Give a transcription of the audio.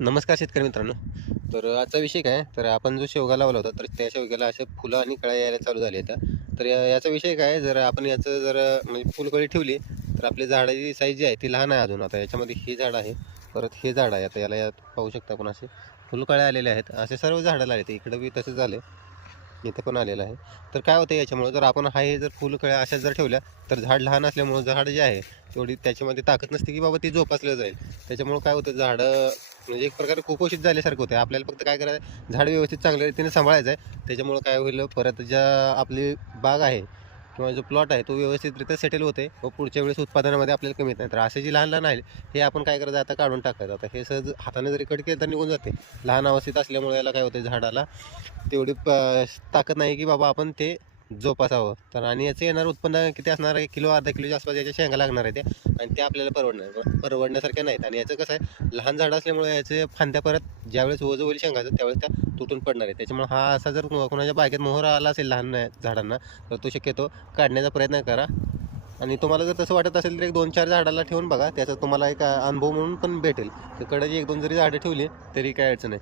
नमस्कार शेतकरी मित्रांनो. तर आजचा विषय काय आहे, तर आपण जो शेवगा लावला होता, तर त्या शेवग्याला असे फुलं आणि कळ्या यायला चालू झाल्या आहेत. तर याचा विषय काय आहे, जर आपण याचं जर म्हणजे फुलकळी ठेवली, तर आपली झाडाची साईज जी आहे ती लहान आहे अजून. आता याच्यामध्ये हे झाड आहे, परत हे झाड आहे. आता याला यात पाहू शकता आपण असे फुलकळ्या आलेल्या आहेत. असे सर्व झाडाला आहेत. इकडं बी तसंच झालं, इथं पण आलेलं आहे. तर काय होतं याच्यामुळं, जर आपण हे जर फुलकळ्या अशा जर ठेवल्या, तर झाड लहान असल्यामुळं झाड जे आहे तेवढी त्याच्यामध्ये ताकद नसते की बाबा ती जोपासलं जाईल. त्याच्यामुळं काय होतं, झाडं म्हणजे एक प्रकारे कुपोषित झाल्यासारखं होतं. आपल्याला फक्त काय करायचं, झाड व्यवस्थित चांगल्या रीतीने सांभाळायचं आहे. त्याच्यामुळं काय होईल, परत ज्या आपली बाग आहे किंवा जो प्लॉट आहे तो व्यवस्थितरित्या सेटल होते व पुढच्या वेळेस उत्पादनामध्ये आपल्याला कमी येत नाही. तर असे जे लहान लहान आहे हे आपण काय करायचं, आता काढून टाकायचं. आता हे सहज हाताने जरी कट केलं तर निघून जाते. लहान अवस्थेत असल्यामुळे याला काय होते, झाडाला तेवढी ताकद नाही की बाबा आपण ते जोपासावं. तर आणि याचं येणारं उत्पन्न किती असणार आहे, किलो अर्धा किलोच्या आसपास याच्या शेंगा लागणार आहे त्या. आणि ते आपल्याला परवडण्यासारख्या नाहीत. आणि याचं कसं आहे, लहान झाड असल्यामुळे याचे फांद्या परत ज्यावेळेस ओझं होईल शेंगाचं त्यावेळेस त्या तुटून पडणार आहे. त्याच्यामुळे हा असा जर कोणाच्या बागेत मोहर आला असेल लहान झाडांना, तर तो शक्यतो काढण्याचा प्रयत्न करा. आणि तुम्हाला जर तसं वाटत असेल तर एक 2-4 झाडाला ठेवून बघा, त्याचा तुम्हाला एक अनुभव म्हणून पण भेटेल. तर कडची 1-2 जरी झाडं ठेवली तरी काय अडचण नाही.